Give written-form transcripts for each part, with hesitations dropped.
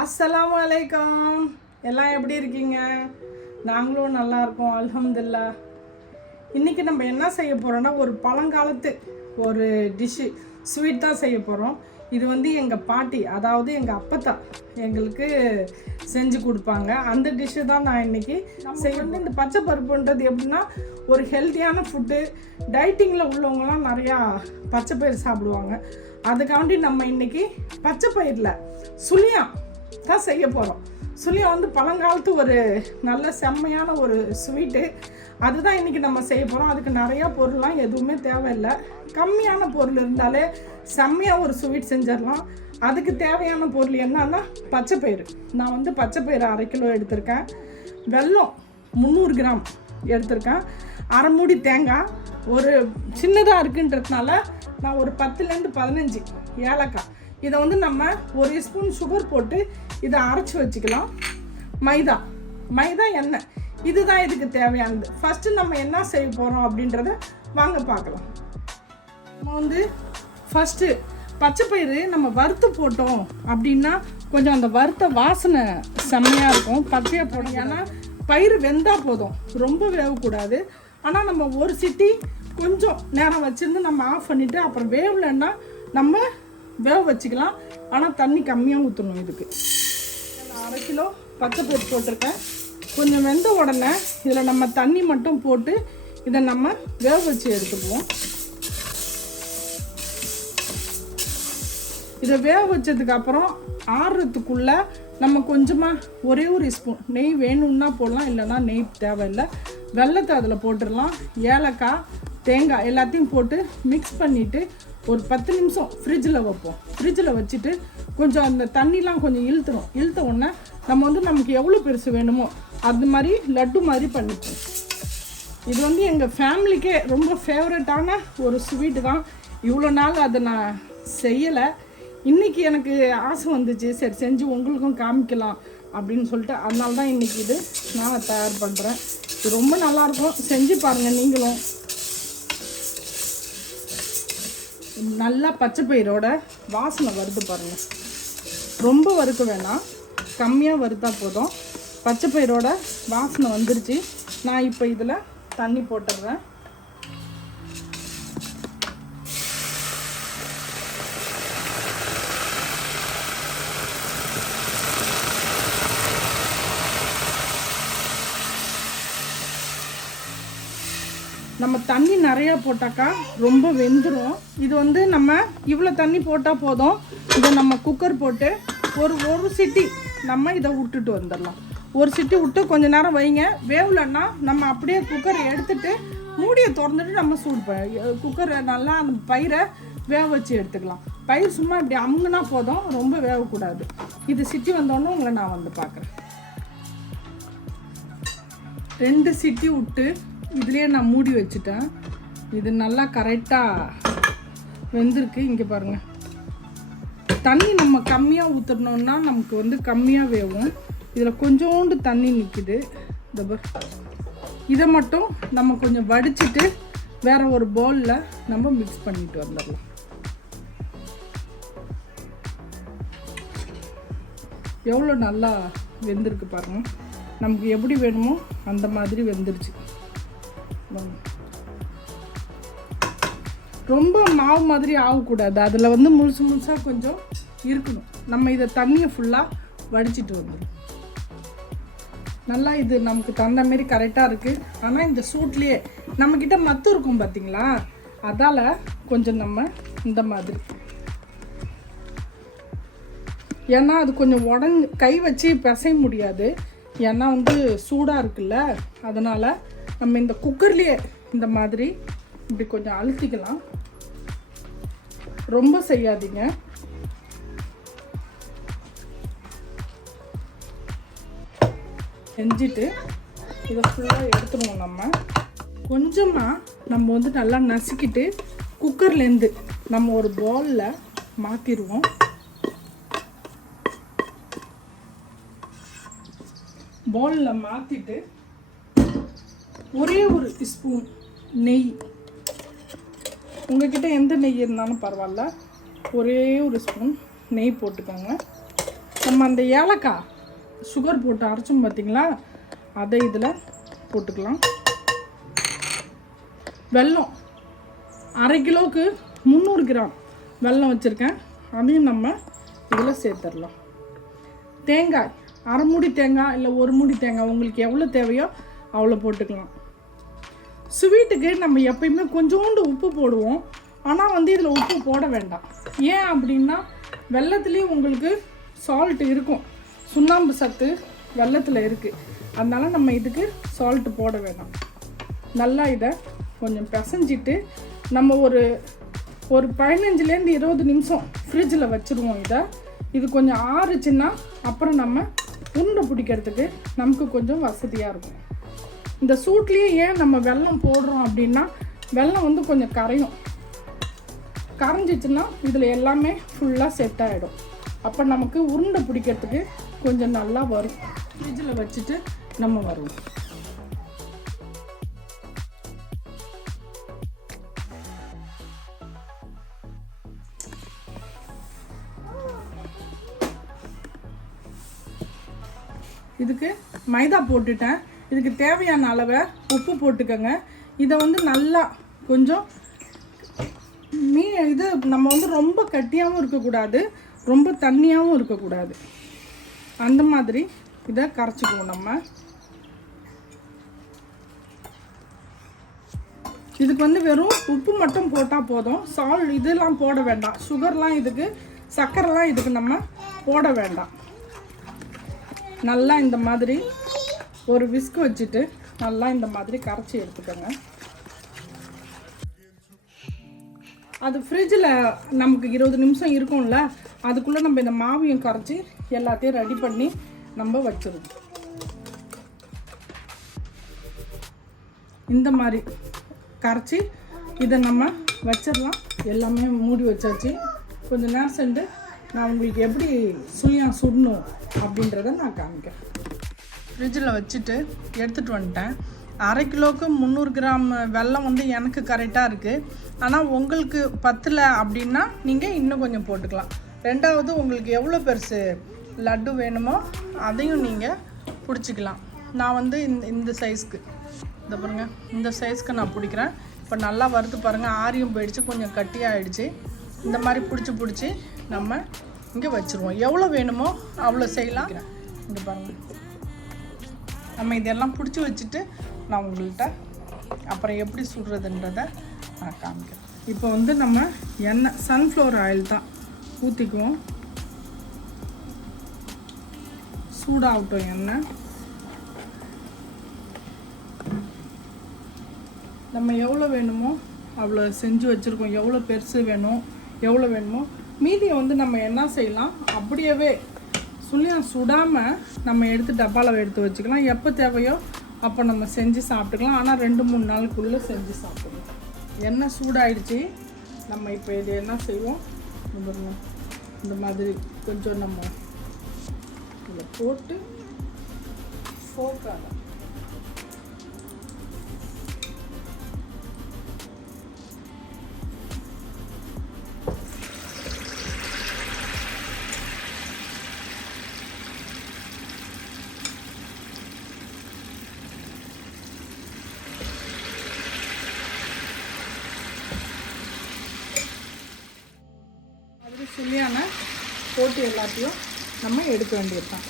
அஸ்ஸலாமு அலைக்கும். எல்லாம் எப்படி இருக்கீங்க? நாங்களும் நல்லா இருக்கோம், அல்ஹம்துலில்லாஹ். இன்றைக்கி நம்ம என்ன செய்ய போகிறோன்னா, ஒரு பழங்காலத்து ஒரு டிஷ்ஷு ஸ்வீட் தான் செய்ய போகிறோம். இது வந்து எங்கள் பாட்டி, அதாவது எங்கள் அப்பத்தா எங்களுக்கு செஞ்சு கொடுப்பாங்க. அந்த டிஷ்ஷு தான் நான் இன்றைக்கி செய்யணும். இந்த பச்சை பருப்புன்றது எப்படின்னா, ஒரு ஹெல்த்தியான ஃபுட்டு. டைட்டிங்கில் உள்ளவங்களாம் நிறையா பச்சை பயிர் சாப்பிடுவாங்க. அதுக்காண்டி நம்ம இன்றைக்கி பச்சை பயிரில் சுழியம் தான் செய்ய போகிறோம். சுழியம் வந்து பழங்காலத்து ஒரு நல்ல செம்மையான ஒரு ஸ்வீட்டு. அதுதான் இன்றைக்கி நம்ம செய்ய போகிறோம். அதுக்கு நிறையா பொருள்லாம் எதுவுமே தேவையில்லை. கம்மியான பொருள் இருந்தாலே செம்மையாக ஒரு ஸ்வீட் செஞ்சிடலாம். அதுக்கு தேவையான பொருள் என்னன்னா, பச்சை பயிறு. நான் வந்து பச்சை பயிறு 1/2 கிலோ எடுத்திருக்கேன். வெல்லம் 300 கிராம் எடுத்திருக்கேன். 1/2 மூடி தேங்காய். ஒரு சின்னதாக இருக்குன்றதுனால நான் ஒரு 10லேருந்து 15 ஏலக்காய். இதை வந்து நம்ம 1 ஸ்பூன் சுகர் போட்டு இதை அரைச்சி வச்சுக்கலாம். மைதா எண்ணெய், இதுதான் இதுக்கு தேவையானது. ஃபஸ்ட்டு நம்ம என்ன செய்ய போகிறோம் அப்படின்றத வாங்க பார்க்கலாம். நம்ம வந்து ஃபஸ்ட்டு பச்சை பயிறு நம்ம வறுத்து போட்டோம் அப்படின்னா கொஞ்சம் அந்த வறுத்த வாசனை செம்மையாக இருக்கும். பச்சையாக போடும். ஏன்னா பயிறு வெந்தால் போதும், ரொம்ப வேகக்கூடாது. ஆனால் நம்ம ஒரு சிட்டி கொஞ்சம் நேரம் வச்சுருந்து நம்ம ஆஃப் பண்ணிவிட்டு அப்புறம் வேவலைன்னா நம்ம வேக வச்சுக்கலாம். ஆனால் தண்ணி கம்மியாக ஊற்றணும். இதுக்கு நான் 1/2 கிலோ பச்சை பயிறு போட்டிருக்கேன். கொஞ்சம் வெந்த உடனே இதில் நம்ம தண்ணி மட்டும் போட்டு இதை நம்ம வேக வச்சு எடுத்துக்குவோம். இதை வேக வச்சதுக்கு அப்புறம் ஆறுறதுக்குள்ளே நம்ம கொஞ்சமாக ஒரே ஒரு ஸ்பூன் நெய் வேணும்னா போடலாம், இல்லைன்னா நெய் தேவையில்லை. வெல்லத்தை அதில் போட்டுடலாம். ஏலக்காய், தேங்காய் எல்லாத்தையும் போட்டு மிக்ஸ் பண்ணிவிட்டு ஒரு 10 நிமிஷம் ஃப்ரிட்ஜில் வைப்போம். ஃப்ரிட்ஜில் வச்சுட்டு கொஞ்சம் அந்த தண்ணிலாம் கொஞ்சம் இழுத்த உடனே நம்ம வந்து நமக்கு எவ்வளோ பெருசு வேணுமோ அது மாதிரி லட்டு மாதிரி பண்ணிப்போம். இது வந்து எங்கள் ஃபேமிலிக்கே ரொம்ப ஃபேவரட்டான ஒரு ஸ்வீட்டு தான். இவ்வளோ நாள் அதை நான் செய்யலை. இன்றைக்கி எனக்கு ஆசை வந்துச்சு, சரி செஞ்சு உங்களுக்கும் காமிக்கலாம் அப்படின்னு சொல்லிட்டு அதனால தான் இன்றைக்கி இது நான் தயார் பண்ணுறேன். இது ரொம்ப நல்லாயிருக்கும், செஞ்சு பாருங்கள் நீங்களும். நல்லா பச்சை பயிரோட வாசனை வருது பாருங்கள். ரொம்ப வறுக்க வேணாம், கம்மியாக வறுத்தா போதும். பச்சை பயிரோட வாசனை வந்துருச்சு. நான் இப்போ இதில் தண்ணி போட்டுடுறேன். நம்ம தண்ணி நிறையா போட்டாக்கா ரொம்ப வெந்துடும். இது வந்து நம்ம இவ்வளோ தண்ணி போட்டால் போதும். இதை நம்ம குக்கர் போட்டு ஒரு சிட்டி நம்ம இதை விட்டுட்டு வந்துடலாம். ஒரு சிட்டி விட்டு கொஞ்சம் நேரம் வைங்க. வேவலைன்னா நம்ம அப்படியே குக்கரை எடுத்துட்டு மூடியை திறந்துட்டு நம்ம குக்கரை நல்லா அந்த பயிரை வேக வச்சு எடுத்துக்கலாம். பயிர் சும்மா இப்படி அமுங்குனா போதும், ரொம்ப வேகக்கூடாது. இது சிட்டி வந்தோடனே உங்களை நான் வந்து பார்க்குறேன். 2 சிட்டி விட்டு இதுலேயே நான் மூடி வச்சுட்டேன். இது நல்லா கரெக்டாக வெந்திருக்கு. இங்கே பாருங்கள், தண்ணி நம்ம கம்மியாக ஊற்றுனோன்னா நமக்கு வந்து கம்மியாக வேகும். இதில் கொஞ்சோண்டு தண்ணி நிற்கிது. இதை மட்டும் நம்ம கொஞ்சம் வடிச்சிட்டு வேறு ஒரு பவுலில் நம்ம மிக்ஸ் பண்ணிட்டு வந்துடலாம். எவ்வளோ நல்லா வெந்திருக்கு பாருங்கள். நமக்கு எப்படி வேணுமோ அந்த மாதிரி வெந்துருச்சு. ரொம்ப மாவு மாதிரி ஆகக்கூடாது. அதில் வந்து முழுசாக கொஞ்சம் இருக்கணும். நம்ம இதை தண்ணியை ஃபுல்லாக வடிச்சிட்டு வந்துடும். நல்லா இது நமக்கு தகுந்த மாரி கரெக்டாக இருக்குது. ஆனால் இந்த சூட்லேயே நம்மக்கிட்ட மத்து இருக்கும் பார்த்தீங்களா, அதால் கொஞ்சம் நம்ம இந்த மாதிரி, ஏன்னா அது கொஞ்சம் கை வச்சு பிசைய முடியாது. ஏன்னா வந்து சூடாக இருக்குல்ல, அதனால் நம்ம இந்த குக்கர்லேயே இந்த மாதிரி இப்படி கொஞ்சம் அழுத்திக்கலாம். ரொம்ப செய்யாதீங்க. செஞ்சுட்டு இதை ஃபுல்லாக எடுத்துருவோம். நம்ம வந்து நல்லா நசுக்கிட்டு குக்கர்லேருந்து நம்ம ஒரு பவுலில் மாற்றிடுவோம். பவுலில் மாற்றிட்டு ஒரே ஒரு ஸ்பூன் நெய், உங்கள்கிட்ட எந்த நெய் இருந்தாலும் பரவாயில்ல, ஒரே ஒரு ஸ்பூன் நெய் போட்டுக்கோங்க. நம்ம அந்த ஏலக்காய் சுகர் போட்டு அரைச்சோம் பார்த்திங்களா, அதை இதில் போட்டுக்கலாம். வெல்லம் 1/2 கிலோவுக்கு 300 கிராம் வெல்லம் வச்சுருக்கேன், அதையும் நம்ம இதில் சேர்த்துடலாம். தேங்காய் 1/2 மூடி தேங்காய் இல்லை 1 மூடி தேங்காய் உங்களுக்கு எவ்வளோ தேவையோ அவ்வளோ போட்டுக்கலாம். ஸ்வீட்டுக்கு நம்ம எப்பயுமே கொஞ்சோண்டு உப்பு போடுவோம், ஆனால் இதில் உப்பு போட வேண்டாம். ஏன் அப்படின்னா வெல்லத்துலேயும் உங்களுக்கு சால்ட் இருக்கும், சுண்ணாம்பு சத்து வெல்லத்தில் இருக்குது, அதனால் நம்ம இதுக்கு சால்ட்டு போட வேண்டாம். நல்லா இதை கொஞ்சம் பிசைஞ்சிட்டு நம்ம ஒரு 15லேருந்து 20 நிமிஷம் ஃப்ரிட்ஜில் வச்சுருவோம். இது கொஞ்சம் ஆறுச்சுன்னா அப்புறம் நம்ம உருண்டை பிடிக்கிறதுக்கு நமக்கு கொஞ்சம் வசதியாக இருக்கும். இந்த சூட்லேயே ஏன் நம்ம வெல்லம் போடுறோம் அப்படின்னா வெல்லம் கொஞ்சம் கரைஞ்சிச்சுன்னா இதில் எல்லாமே ஃபுல்லாக செட் ஆகிடும். அப்போ நமக்கு உருண்டை பிடிக்கிறதுக்கு கொஞ்சம் நல்லா வரும். ஃப்ரிட்ஜில் வச்சுட்டு நம்ம வருவோம். இதுக்கு மைதா போட்டுட்டேன், இதுக்கு தேவையான அளவை உப்பு போட்டுக்கோங்க. இதை நல்லா கொஞ்சம் இது நம்ம ரொம்ப கட்டியாகவும் இருக்கக்கூடாது, ரொம்ப தண்ணியாகவும் இருக்கக்கூடாது, அந்த மாதிரி இதை கரைச்சிக்குவோம். நம்ம இதுக்கு வெறும் உப்பு மட்டும் போட்டால் போதும், இதெல்லாம் போட வேண்டாம், சுகர்லாம் இதுக்கு சர்க்கரைலாம் இதுக்கு நம்ம போட வேண்டாம். நல்லா இந்த மாதிரி ஒரு விஸ்க் வச்சுட்டு நல்லா இந்த மாதிரி கரைச்சி எடுத்துக்கோங்க. அது ஃப்ரிட்ஜில் நமக்கு 20 நிமிஷம் இருக்கும்ல, அதுக்குள்ளே நம்ம இந்த மாவையும் கரைச்சி எல்லாத்தையும் ரெடி பண்ணி நம்ம வச்சிருவோம். இந்த மாதிரி கரைச்சி இதை நம்ம வச்சிடலாம். எல்லாமே மூடி வச்சாச்சு. கொஞ்சம் நேரம் சென்று நான் உங்களுக்கு எப்படி சுழியம் சுடணும் அப்படின்றத நான் காமிக்கிறேன். ஃப்ரிட்ஜில் வச்சுட்டு எடுத்துகிட்டு வந்துட்டேன். 1/2 கிலோவுக்கு 300 கிராம் வெல்லம் எனக்கு கரெக்டாக இருக்குது. ஆனால் உங்களுக்கு பத்தலை அப்படின்னா நீங்கள் இன்னும் கொஞ்சம் போட்டுக்கலாம். ரெண்டாவது உங்களுக்கு எவ்வளோ பெருசு லட்டு வேணுமோ அதையும் நீங்கள் பிடிச்சிக்கலாம். நான் இந்த சைஸ்க்கு இந்த பாருங்கள், இந்த சைஸ்க்கு நான் பிடிக்கிறேன். இப்போ நல்லா வறுத்து பாருங்கள், ஆரியும் போயிடுச்சு, கொஞ்சம் கட்டியாகிடுச்சு. இந்த மாதிரி பிடிச்சி நம்ம இங்கே வச்சுருவோம். எவ்வளோ வேணுமோ அவ்வளோ செய்யலாம். இங்கே பாருங்கள், நம்ம இதெல்லாம் பிடிச்சி வச்சுட்டு நான் உங்கள்கிட்ட அப்புறம் எப்படி சுடுறதுன்றதை நான் காமிக்கிறேன். இப்போ நம்ம எண்ணெய் சன்ஃப்ளவர் ஆயில் தான் ஊற்றிக்குவோம். சூடாகட்டும் எண்ணெய். நம்ம எவ்வளோ வேணுமோ அவ்வளோ செஞ்சு வச்சுருக்கோம். எவ்வளோ பெருசு வேணும், எவ்வளோ வேணுமோ மீதியை நம்ம என்ன செய்யலாம், அப்படியே சுழியம் சுடாமல் நம்ம எடுத்து டப்பாவில் எடுத்து வச்சுக்கலாம். எப்போ தேவையோ அப்போ நம்ம செஞ்சு சாப்பிட்டுக்கலாம். ஆனால் 2-3 நாளுக்குள்ளே செஞ்சு சாப்பிடுவோம். எண்ணெய் சூடாயிடுச்சு. நம்ம இப்போ இது என்ன செய்வோம், இந்த மாதிரி கொஞ்சம் நம்ம இதில் போட்டு ஃபோக்காக சுழியான போட்டு எல்லாத்தையும் நம்ம எடுக்க வேண்டியது தான்.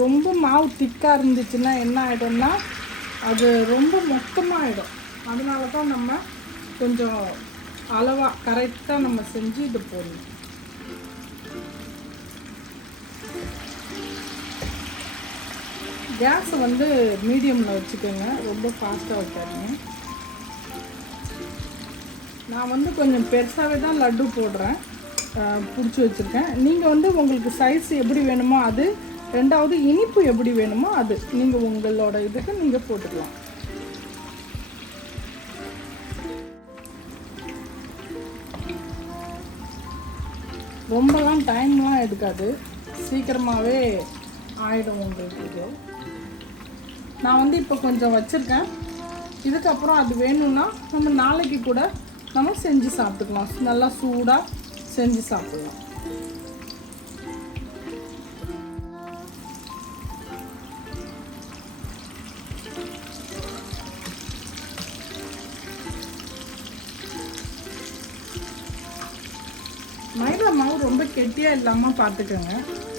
ரொம்ப மாவு திக்காக இருந்துச்சுன்னா என்ன ஆகிடும்னா அது ரொம்ப மொத்தமாக ஆகிடும். அதனால தான் நம்ம கொஞ்சம் அளவாக கரெக்டாக நம்ம செஞ்சு இது போடணும். கேஸை மீடியமில் வச்சுக்கோங்க, ரொம்ப ஃபாஸ்ட்டாக வைக்காதீங்க. நான் கொஞ்சம் பெருசாகவே தான் லட்டு போடுறேன், பிடிச்சி வச்சுருக்கேன். நீங்கள் உங்களுக்கு சைஸ் எப்படி வேணுமோ அது, ரெண்டாவது இனிப்பு எப்படி வேணுமோ அது நீங்கள் உங்களோட இதுக்கு நீங்கள் போட்டுக்கலாம். ரொம்பலாம் டைம்லாம் எடுக்காது, சீக்கிரமாகவே ஆகிடும் உங்களுக்கு. இது நான் இப்போ கொஞ்சம் வச்சுருக்கேன். இதுக்கப்புறம் அது வேணும்னா நம்ம நாளைக்கு கூட நம்ம செஞ்சு சாப்பிட்டுக்கலாம். நல்லா சூடாக செஞ்சு சாப்பிடலாம். கெட்டியாக இல்லாமல் பார்த்துக்கோங்க.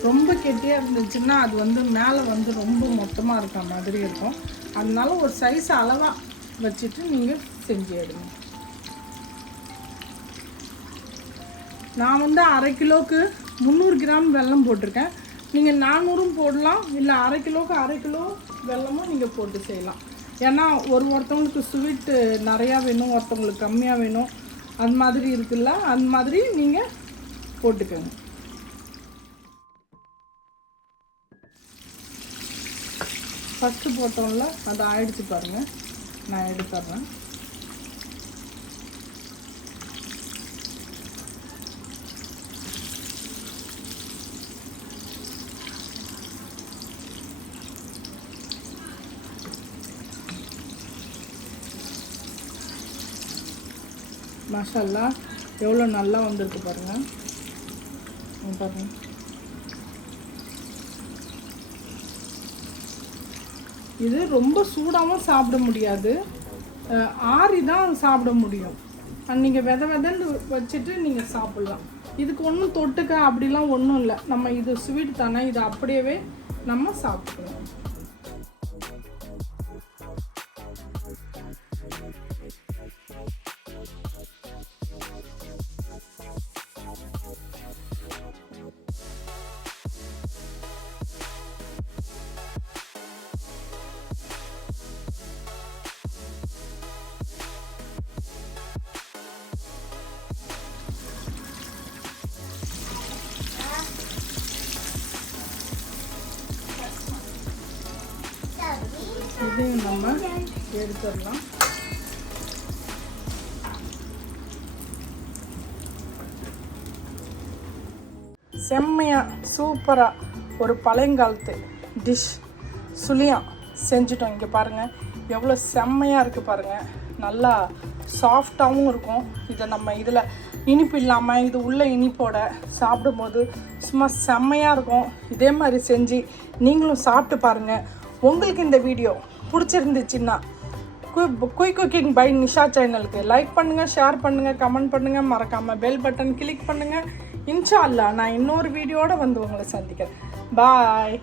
ரொம்ப கெட்டியாக இருந்துச்சுன்னா அது வந்து மேலே வந்து ரொம்ப மொத்தமாக இருக்க மாதிரி இருக்கும். அதனால ஒரு சைஸ் அளவாக வச்சுட்டு நீங்கள் செஞ்சு எடுங்க. நான் வந்து 1/2 கிலோவுக்கு 300 கிராம் வெல்லம் போட்டிருக்கேன். நீங்கள் 400 போடலாம், இல்லை 1/2 கிலோவுக்கு 1/2 கிலோ வெல்லமும் நீங்கள் போட்டு செய்யலாம். ஏன்னா ஒருத்தவங்களுக்கு ஸ்வீட்டு நிறையா வேணும், ஒருத்தவங்களுக்கு கம்மியாக வேணும், அது மாதிரி இருக்குல்ல, அது மாதிரி நீங்கள் போட்டுக்கோங்க. ஃபஸ்ட்டு போட்டோம்ல அதை ஆயிடுச்சு பாருங்கள், நான் எடுத்துட்றேன். மாஷாஅல்லாஹ் எவ்வளோ நல்லா வந்திருக்கு பாருங்கள். பாருங்கள், இது ரொம்ப சூடாகவும் சாப்பிட முடியாது, ஆறி தான் சாப்பிட முடியும். நீங்கள் விதன்னு வச்சுட்டு நீங்கள் சாப்பிட்லாம். இதுக்கு ஒன்றும் தொட்டுக்க அப்படிலாம் ஒன்றும் இல்லை. நம்ம இது ஸ்வீட் தானே, இது அப்படியே நம்ம சாப்பிடுவோம். இதையும் நம்ம எடுத்துடலாம். செம்மையாக சூப்பராக ஒரு பழையங்காலத்து டிஷ் சுழியம் செஞ்சுட்டோம். இங்கே பாருங்கள் எவ்வளோ செம்மையாக இருக்குது பாருங்கள். நல்லா சாஃப்டாகவும் இருக்கும். இதை நம்ம இதில் இனிப்பு இல்லாமல் இது உள்ள இனிப்போட சாப்பிடும்போது சும்மா செம்மையாக இருக்கும். இதே மாதிரி செஞ்சு நீங்களும் சாப்பிட்டு பாருங்கள். உங்களுக்கு இந்த வீடியோ பிடிச்சிருந்துச்சுன்னா குயிக் குக்கிங் பை நிஷா சேனலுக்கு லைக் பண்ணுங்கள், ஷேர் பண்ணுங்கள், கமெண்ட் பண்ணுங்கள், மறக்காமல் பெல் பட்டன் கிளிக் பண்ணுங்கள். இன்ஷா அல்லாஹ் நான் இன்னொரு வீடியோட வந்து உங்களை சந்திக்கிறேன். பாய்.